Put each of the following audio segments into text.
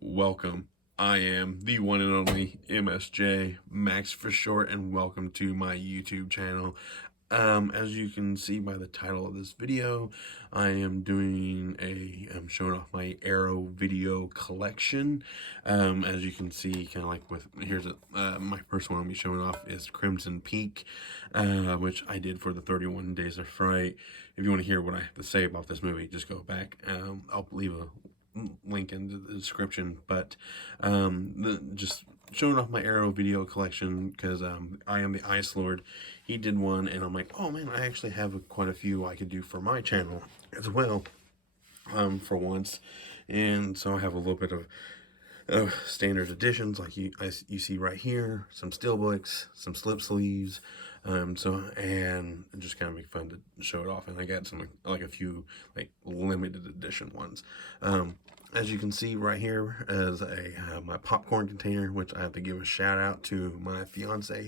Welcome. I am the one and only MSJ, Max for short, and welcome to my YouTube channel. As you can see by the title of this video, I am doing I'm showing off my Arrow video collection. As you can see, kind of like my first one I'll be showing off is Crimson Peak, which I did for the 31 Days of Fright. If you want to hear what I have to say about this movie, just go back. I'll leave a link in the description, but just showing off my Arrow video collection because I am the Ice Lord. He did one, and I'm like, oh man, I actually have quite a few I could do for my channel as well, for once. And so I have a little bit of standard editions like you see right here, some steelbooks, some slip sleeves, and just kind of make fun to show it off. And I got some like a few like limited edition ones. As you can see right here is my popcorn container, which I have to give a shout out to my fiance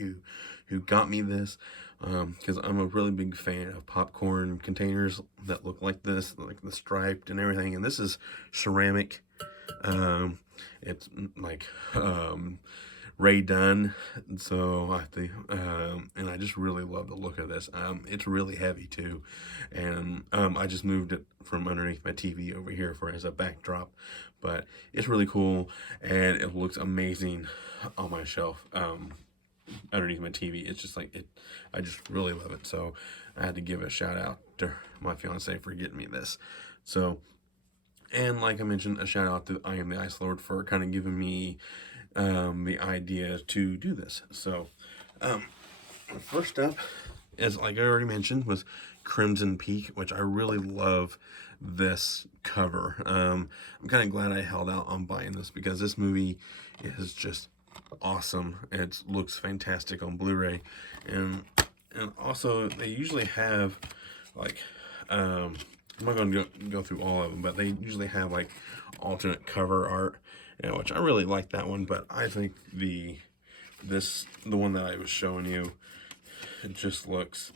who got me this, because I'm a really big fan of popcorn containers that look like this, like the striped and everything. And this is ceramic. It's like Ray Dunn, so I have to, and I just really love the look of this. It's really heavy too, and I just moved it from underneath my TV over here as a backdrop, but it's really cool and it looks amazing on my shelf underneath my TV. It's just like I just really love it. So I had to give a shout out to my fiance for getting me this. So. And like I mentioned, a shout out to I Am the Ice Lord for kind of giving me the idea to do this. So, first up, as like I already mentioned, was Crimson Peak, which I really love this cover. I'm kind of glad I held out on buying this because this movie is just awesome. It looks fantastic on Blu-ray, and also they usually have like I'm not going to go through all of them, but they usually have like alternate cover art, which I really like that one. But I think the one that I was showing you, it just looks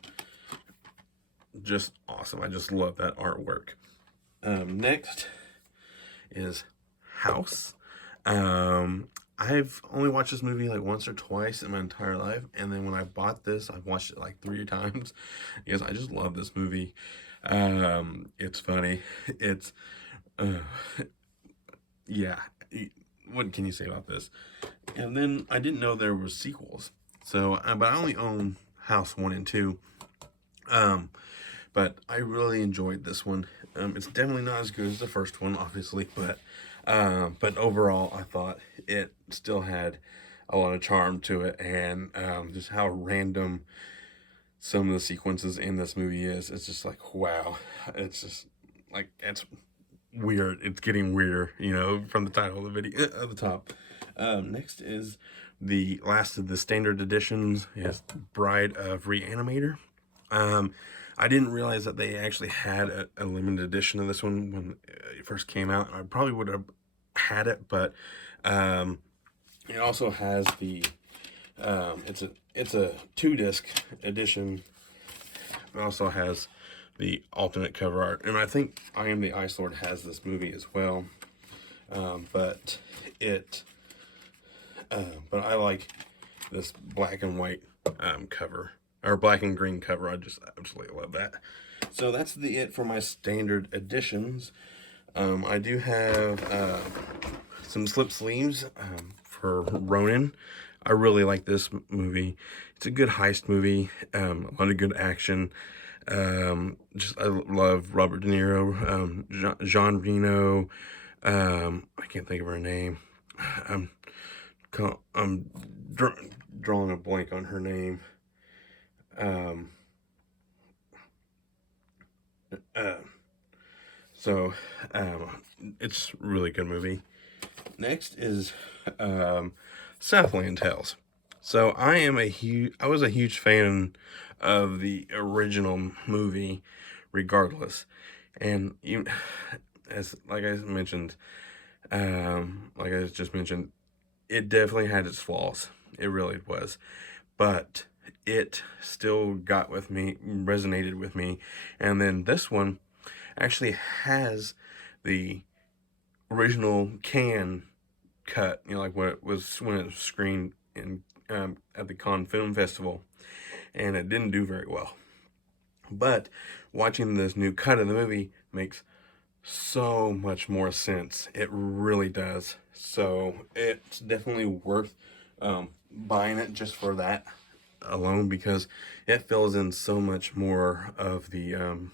just awesome. I just love that artwork. Next is House. I've only watched this movie like once or twice in my entire life, and then when I bought this, I've watched it like 3 times because I just love this movie. It's funny. It's, yeah. What can you say about this? And then I didn't know there were sequels. So, but I only own House 1 and 2. But I really enjoyed this one. It's definitely not as good as the first one, obviously, but overall, I thought it still had a lot of charm to it, and just how random some of the sequences in this movie is. It's just like, wow. It's just like, it's weird. It's getting weirder, from the title of the video at the top. Next is the last of the standard editions, is Bride of Reanimator. I didn't realize that they actually had a limited edition of this one when it first came out. I probably would have had it, but it also has the it's a 2-disc edition. It also has the alternate cover art, and I think I Am the Ice Lord has this movie as well. But I like this black and white cover, or black and green cover. I just absolutely love that. So that's it for my standard editions. I do have some slip sleeves for Ronin. I really like this movie. It's a good heist movie, a lot of good action. I love Robert De Niro, Jean Reno. I can't think of her name. I'm drawing a blank on her name. It's a really good movie. Next is Southland Tales. So I was a huge fan of the original movie, regardless. And like I just mentioned, it definitely had its flaws. It really was, but it still got with me, resonated with me. And then this one actually has the original can cut, you know, like what it was when it was screened in at the Cannes Film Festival, and it didn't do very well. But watching this new cut of the movie makes so much more sense. It really does. So it's definitely worth buying it just for that alone, because it fills in so much more of the um,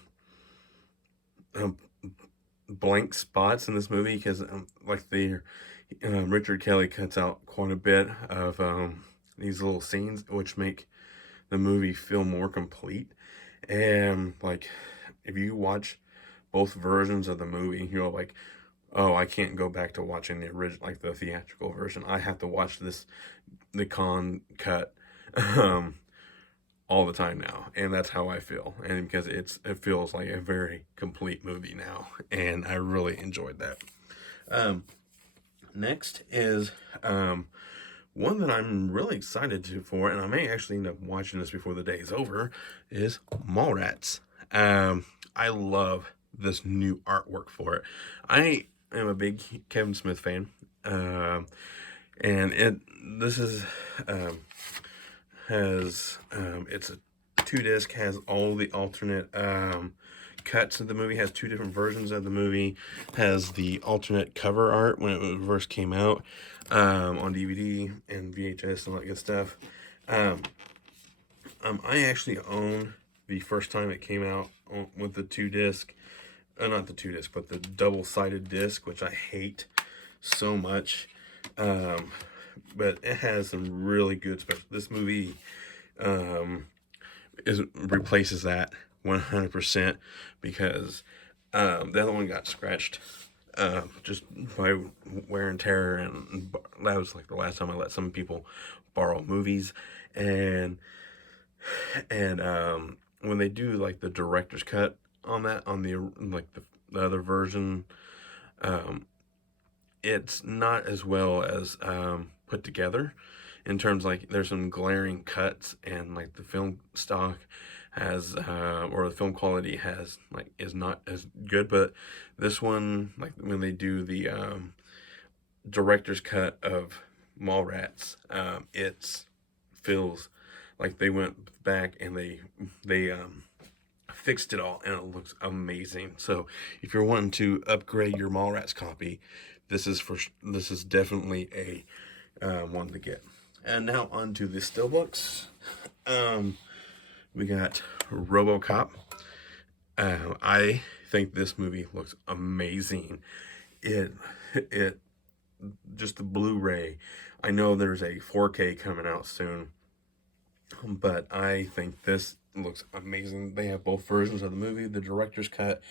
blank spots in this movie, because like the Richard Kelly cuts out quite a bit of these little scenes, which make the movie feel more complete. And like, if you watch both versions of the movie, you're like, oh, I can't go back to watching the original, like the theatrical version. I have to watch the con cut um, all the time now, and that's how I feel. And because it feels like a very complete movie now, and I really enjoyed that. Next is one that I'm really excited for, and I may actually end up watching this before the day is over, is Maul Rats. I love this new artwork for it. I am a big Kevin Smith fan, and this is has it's a 2-disc, has all the alternate cuts of the movie, has 2 different versions of the movie, has the alternate cover art when it first came out on DVD and VHS and all that good stuff. I actually own the first time it came out with the 2-disc, not the 2-disc, but the double-sided disc, which I hate so much. But it has some really good special. This movie replaces that 100%, because the other one got scratched just by wear and tear, and that was like the last time I let some people borrow movies. And when they do like the director's cut on that, on the like the other version, it's not as well as put together, in terms like there's some glaring cuts, and like the film stock has or the film quality has like is not as good. But this one, like when they do the director's cut of Mallrats, it feels like they went back and they fixed it all, and it looks amazing. So if you're wanting to upgrade your Mallrats copy, this is definitely a one to get. And now on to the steelbooks. We got Robocop. I think this movie looks amazing. It just the Blu-ray. I know there's a 4K coming out soon, but I think this looks amazing. They have both versions of the movie, the director's cut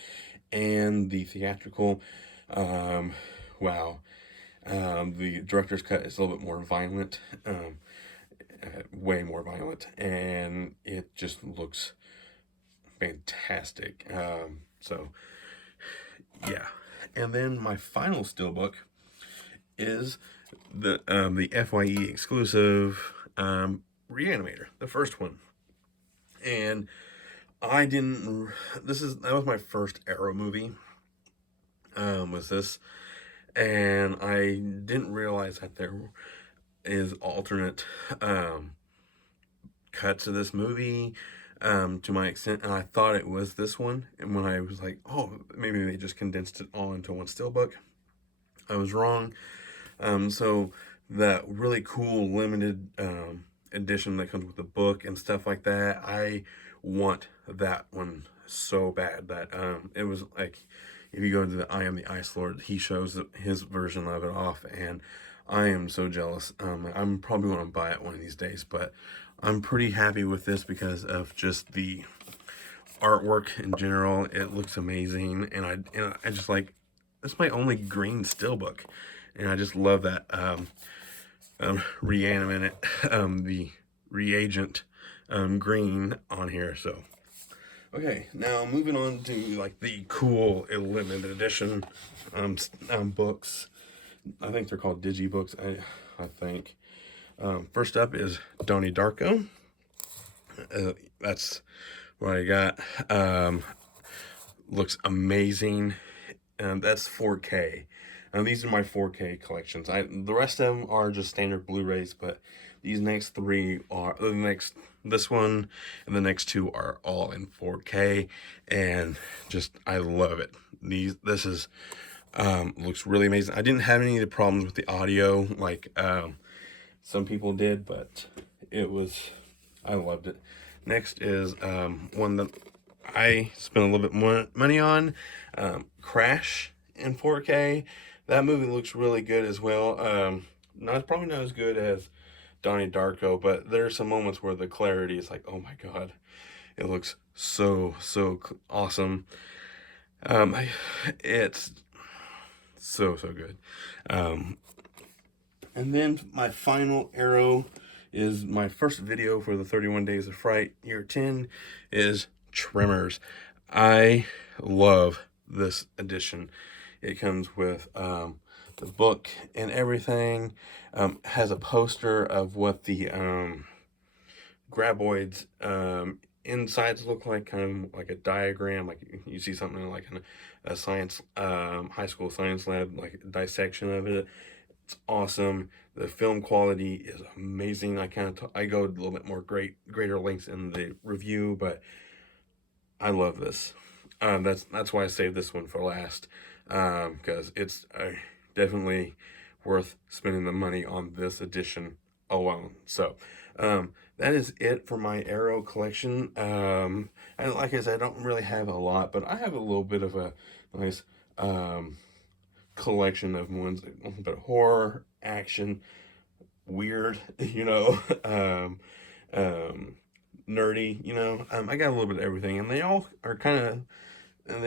and the theatrical. Wow. The director's cut is a little bit more violent, way more violent, and it just looks fantastic. So yeah. And then my final steelbook is the FYE exclusive Reanimator, the first one. And I didn't. That was my first Arrow movie. Was this, and I didn't realize that there is alternate cuts of this movie to my extent, and I thought it was this one. And when I was like, oh, maybe they just condensed it all into one steelbook, I was wrong. So that really cool limited edition that comes with the book and stuff like that, I want that one so bad. That it was like, if you go to the I Am the Ice Lord, he shows his version of it off, and I am so jealous. I'm probably going to buy it one of these days, but I'm pretty happy with this because of just the artwork in general. It looks amazing, and I just like, it's my only green steelbook, and I just love that Reanimator, the reagent green on here. So okay, now moving on to like the cool limited edition books. I think they're called digibooks. I think. First up is Donnie Darko. That's what I got. Looks amazing. That's 4K. Now these are my 4K collections. The rest of them are just standard Blu-rays, but these next three are this one and the next two are all in 4K, and just I love it. This is looks really amazing. I didn't have any of the problems with the audio like some people did, but I loved it. Next is one that I spent a little bit more money on, Crash in 4K. That movie looks really good as well. Probably not as good as Donnie Darko, but there are some moments where the clarity is like, oh my god, it looks so awesome. It's so good. And then my final arrow is my first video for the 31 Days of Fright year 10 is Tremors. I love this edition. It comes with the book and everything. Has a poster of what the graboids insides look like, kind of like a diagram, like you see something like a science high school science lab, like a dissection of it. It's awesome. The film quality is amazing. I go a little bit more greater lengths in the review, but I love this. That's why I saved this one for last, because it's definitely worth spending the money on this edition alone. So that is it for my Arrow collection. And like I said, I don't really have a lot, but I have a little bit of a nice collection of ones, a little bit of horror, action, weird, nerdy, I got a little bit of everything, and they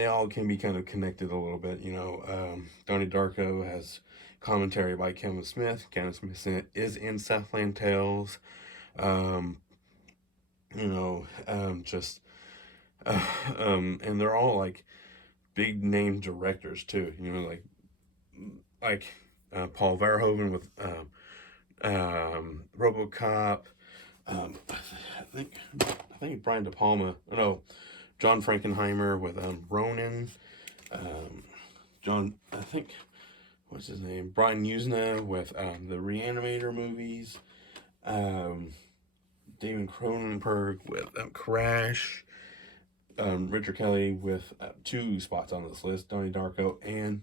all can be kind of connected a little bit, Donnie Darko has commentary by Kevin Smith. Kevin Smith is in Southland Tales, and they're all like big name directors too, like Paul Verhoeven with Robocop. I think Brian De Palma. No, John Frankenheimer with Ronin. What's his name? Brian Usna with the Reanimator movies. David Cronenberg with Crash. Richard Kelly with two spots on this list: Donnie Darko and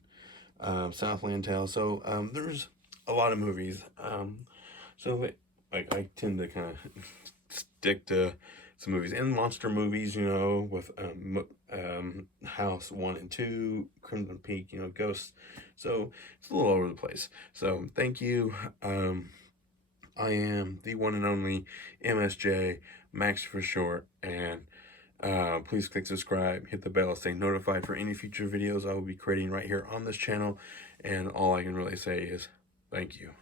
Southland Tales. So there's a lot of movies. So I tend to kind of stick to some movies and monster movies, with House 1 and 2, Crimson Peak, Ghosts. So it's a little all over the place. So thank you. I am the one and only MSJ, Max for short, and please click subscribe, hit the bell, stay notified for any future videos I will be creating right here on this channel. And all I can really say is thank you.